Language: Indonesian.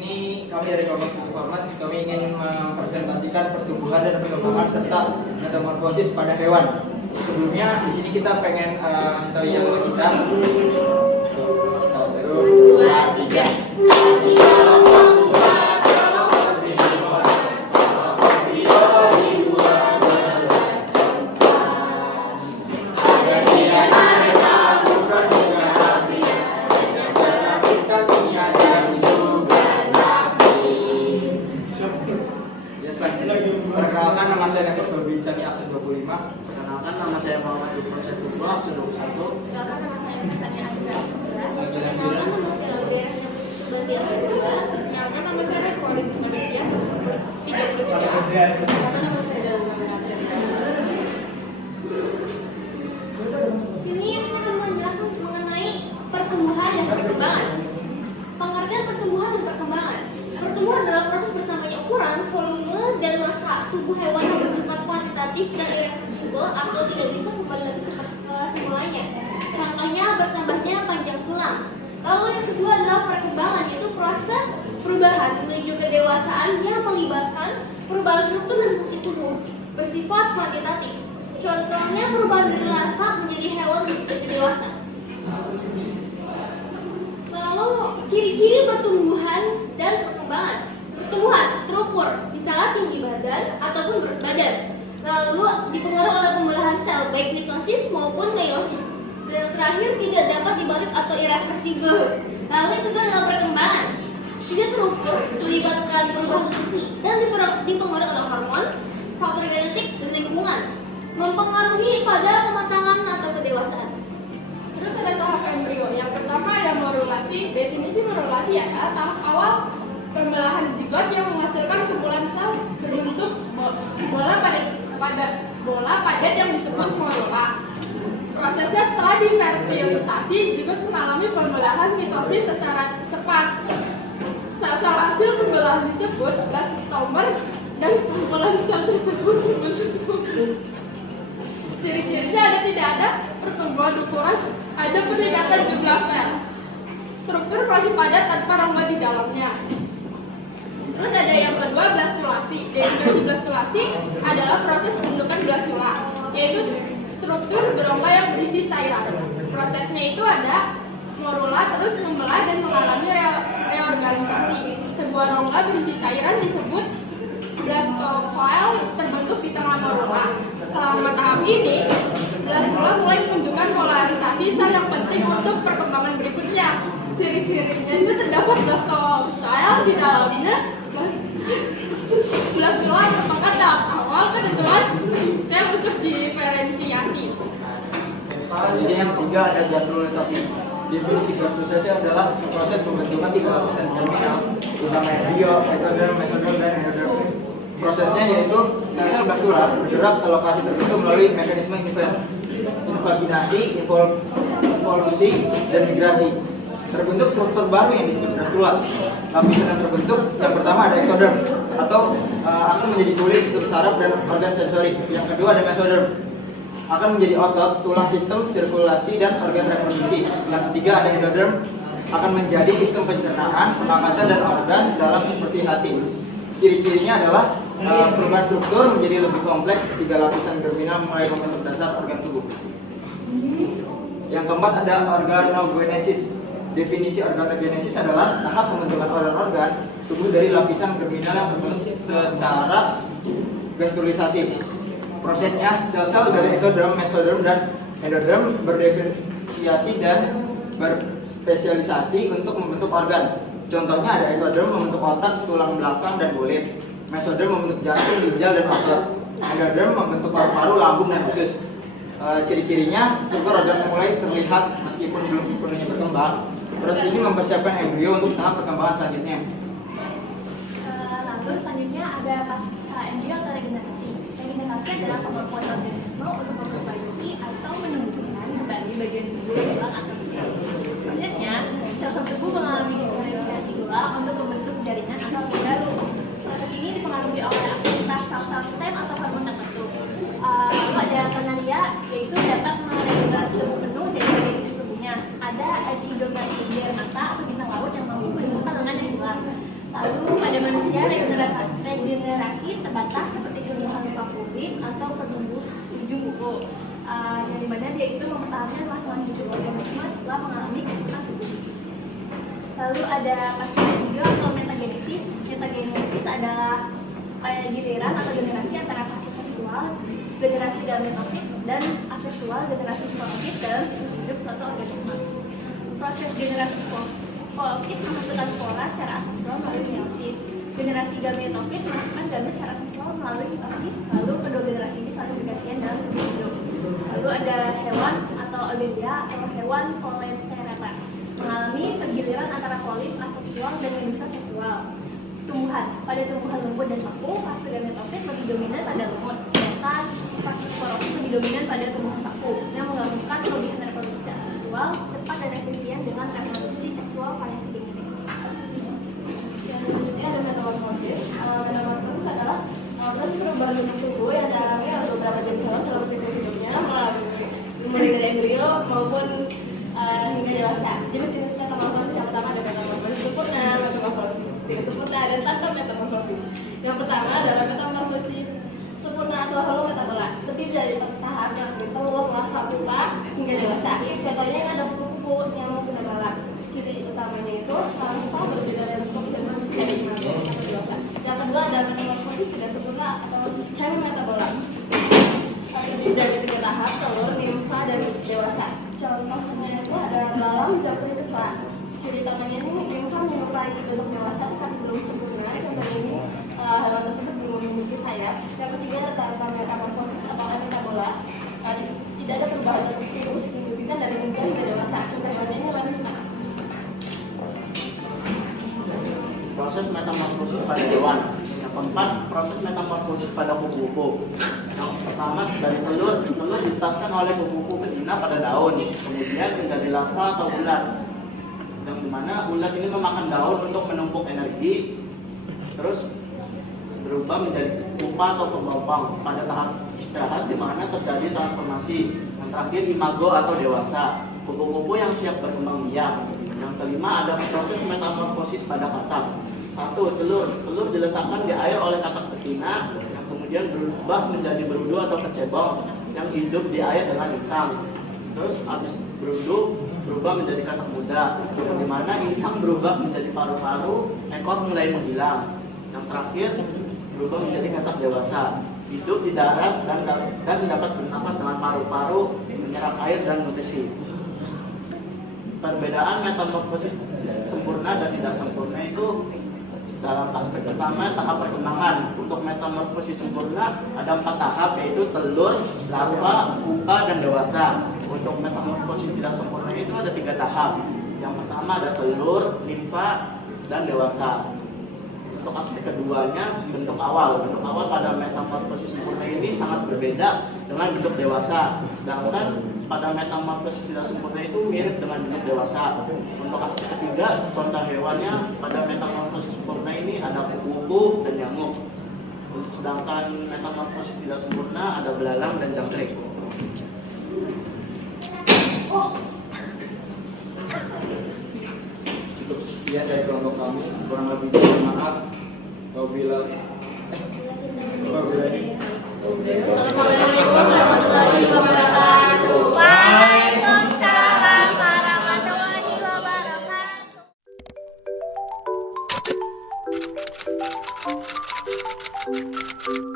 sini kami dari kelompok studi Farmas, kami ingin mempresentasikan pertumbuhan dan perkembangan serta metamorfosis pada hewan. Sebelumnya di sini kita pengen tahu yang kita. 1, 2, 3. Perkenalkan, nama saya Nafis Babinsyani, absen 25. Perkenalkan, nama saya Muhammad Dufron Syafruddin, absen 21. Perkenalkan, nama saya Nastania Azra, absen 11. Perkenalkan, nama saya Audia Subandi, absen 2. Perkenalkan, nama saya Rekwaris Manusia, absen 33. Perkenalkan, nama saya Dalam absen 2. Sini akan menjelaskan mengenai pertumbuhan dan perkembangan. Pengertian pertumbuhan dan perkembangan. Pertumbuhan adalah proses bertambahnya ukuran, volume, dan massa tubuh hewan yang bersifat kuantitatif dan irreversibel atau tidak bisa kembali lagi seperti ke semulanya. Contohnya bertambahnya panjang tulang. Lalu yang kedua adalah perkembangan, yaitu proses perubahan menuju kedewasaan yang melibatkan perubahan struktur dan fungsi tubuh bersifat kuantitatif. Contohnya perubahan dari larva menjadi hewan bersifat dewasa. Lalu ciri-ciri pertumbuhan dan perkembangan. Pertumbuhan terukur, misalnya tinggi badan ataupun berat badan. Lalu dipengaruhi oleh pembelahan sel, baik mitosis maupun meiosis. Dan yang terakhir tidak dapat dibalik atau irreversibel. Lalu yang kedua adalah perkembangan. Tidak terukur, melibatkan perubahan fungsi dan dipengaruhi oleh hormon, faktor genetik, dan lingkungan. Mempengaruhi pada kematangan atau kedewasaan. Terus ada tahap embrio. Yang pertama ada morulasi. Definisi morulasi adalah tahap awal pembelahan zigot yang menghasilkan kumpulan sel berbentuk bola padat yang disebut morula. Prosesnya setelah difertilisasi, zigot mengalami pembelahan mitosis secara cepat. Sel-sel hasil pembelahan disebut blastomer dan kumpulan sel tersebut membentuk. Ciri-cirinya ada tidak ada pertumbuhan ukuran, ada peningkatan jumlah sel. Struktur masih padat tanpa rongga di dalamnya. Terus ada yang kedua, blastulasi. Definisi blastulasi adalah proses pembentukan blastula, yaitu struktur berongga yang berisi cairan. Prosesnya itu ada morula terus membelah dan mengalami reorganisasi. Sebuah rongga berisi cairan disebut blastopile terbentuk di tengah morula. Selama tahap ini, blastula mulai menunjukkan polarisasi sel yang penting untuk perkembangan berikutnya. Ciri-cirinya itu terdapat blastopile di dalamnya. Blastula merupakan tahap awal penentuan sel untuk diferensiasi. Jadi yang ketiga ada granulisasi. Definisi granulisasi adalah proses pembentukan 3 lapisan terminal, utama embrio, ektoderm, mesoderm, dan endoderm. Prosesnya yaitu sel blastula bergerak ke lokasi tertentu melalui mekanisme invaginasi, evolusi, dan migrasi. Terbentuk struktur baru yang disebut blastula. Lapisan yang terbentuk, yang pertama ada ektoderm atau akan menjadi kulit, sistem saraf, dan organ sensori. Yang kedua ada mesoderm, akan menjadi otot, tulang, sistem sirkulasi, dan organ reproduksi. Yang ketiga ada endoderm, akan menjadi sistem pencernaan, pernapasan, dan organ dalam seperti hati. Ciri-cirinya adalah perubahan struktur menjadi lebih kompleks, 3 lapisan germinal mulai membentuk dasar organ tubuh. Yang keempat ada organogenesis. Definisi organogenesis adalah tahap pembentukan organ-organ tubuh dari lapisan germinal yang terbentuk secara gastralisasi. Prosesnya, sel-sel dari ektoderm, mesoderm, dan endoderm berdiferensiasi dan berspesialisasi untuk membentuk organ. Contohnya ada ektoderm membentuk otak, tulang belakang, dan kulit. Mesoderm membentuk jantung, ginjal, dan otot. Endoderm membentuk paru-paru, lambung, dan usus. Ciri-cirinya, struktur organ mulai terlihat meskipun belum sepenuhnya berkembang. Proses ini mempersiapkan embrio untuk tahap perkembangan selanjutnya. Lalu selanjutnya ada embrio atau regenerasi. Regenerasi adalah kemampuan organisme untuk memperbaiki atau menumbuhkan kembali bagian tubuh yang hilang atau rusak. Prosesnya, sel-sel tubuh mengalami diferensiasi ulang untuk membentuk jaringan atau sel baru. Proses ini dipengaruhi oleh aktivitas sel-sel stem atau hormon tertentu. Lalu ada planaria, yaitu dapat meregenerasi tubuh penuh dari bagian isi tubuhnya. Ada Echinodermata mata atau bintang laut yang mampu menemukan lengan yang hilang. saja regenerasi terbatas seperti tumbuhan lupa kulit atau pertumbuh ujung buku. Yang dimana dia itu mempertahankan kelangsungan hidup organisme setelah mengalami kerusakan tubuh. Lalu ada fase video atau metagenesis. Metagenesis adalah giliran atau generasi antara fase seksual, generasi gametofit, dan aseksual, generasi sporofit dalam siklus hidup suatu organisme. Proses generasi sporofit menghasilkan spora secara aseksual melalui meiosis. Generasi gametofit menghasilkan gamet secara seksual melalui mitosis. Lalu kedua generasi ini saling bergantian dalam siklus hidup. Lalu ada hewan atau aurelia atau hewan coleoptera mengalami pergiliran antara polip aseksual dan medusa seksual. Tumbuhan. Pada tumbuhan lumpur dan paku, fase gametofit lebih dominan pada lumut, sedangkan fase sporofit lebih dominan pada tumbuhan paku, yang mengembangkan kelebihan reproduksi aseksual cepat dan efisien dengan reproduksi seksual variasi genetik. Yang selanjutnya ada metamorfosis. Metamorfosis adalah proses perubahan bentuk tubuh yang dialami oleh beberapa jenis hewan selama siklus hidupnya, mulai dari embrio maupun hingga dewasa. Jenis-jenis metamorfosis yang pertama ada metamorfosis sempurna, metamorfosis tidak sempurna, dan tanpa metamorfosis. Yang pertama adalah metamorfosis sempurna atau halo metabola, terdiri dari tahap yang seperti telur, larva, pupa, hingga dewasa. Contohnya ada kupu yang menggunakan balak. Ciri utamanya itu larva berbeda dari bentuk dan masih dari imago atau dewasa. Yang kedua ada metamorfosis tidak sempurna atau hemimetabola, terdiri dari 3 tahap: telur, nimfa, dan dewasa. Contohnya itu ada belalang, jamur, kecoa. Ciri utamanya ini nimfa menyerupai bentuk dewasa tapi belum sempurna. Contohnya ini hewan tersebut belum memiliki sayap. Yang ketiga ada tanpa metamorfosis atau hemimetabola. Tidak ada perubahan bentuk tubuh signifikan dari muda hingga dewasa. Contohnya ini hewan. Proses metamorfosis pada hewan. Yang keempat, proses metamorfosis pada kupu-kupu. Yang pertama, dari telur dilepaskan oleh kupu-kupu betina pada daun, kemudian menjadi larva atau ulat, yang dimana ulat ini memakan daun untuk menumpuk energi, terus berubah menjadi pupa atau pembambang pada tahap istirahat, di mana terjadi transformasi. Yang terakhir, imago atau dewasa, kupu-kupu yang siap berkembang biak. Yang kelima ada proses metamorfosis pada katak. 1. Telur diletakkan di air oleh katak betina yang kemudian berubah menjadi berudu atau kecebong yang hidup di air dengan insang. Terus habis berudu berubah menjadi katak muda, di mana insang berubah menjadi paru-paru, ekor mulai menghilang. Yang terakhir berubah menjadi katak dewasa, hidup di darat dan dapat bernafas dengan paru-paru, menyerap air dan nutrisi. Perbedaan metamorfosis sempurna dan tidak sempurna itu dalam aspek pertama tahap perkembangan. Untuk metamorfosis sempurna ada 4 tahap, yaitu telur, larva, pupa, dan dewasa. Untuk metamorfosis tidak sempurna itu ada 3 tahap. Yang pertama ada telur, nimfa, dan dewasa. Untuk aspek keduanya bentuk awal. Bentuk awal pada metamorfosis sempurna ini sangat berbeda dengan bentuk dewasa. Sedangkan pada metamorfosis tidak sempurna itu mirip dengan bentuk dewasa. Untuk aspek ketiga, contoh hewannya pada metamorfosis sempurna ini ada kupu-kupu dan nyamuk. Sedangkan metamorfosis tidak sempurna ada belalang dan jangkrik. Cukup sekian dari kelompok kami, kurang lebih mohon maaf. Assalamualaikum warahmatullahi wabarakatuh. Waalaikumsalam warahmatullahi wabarakatuh.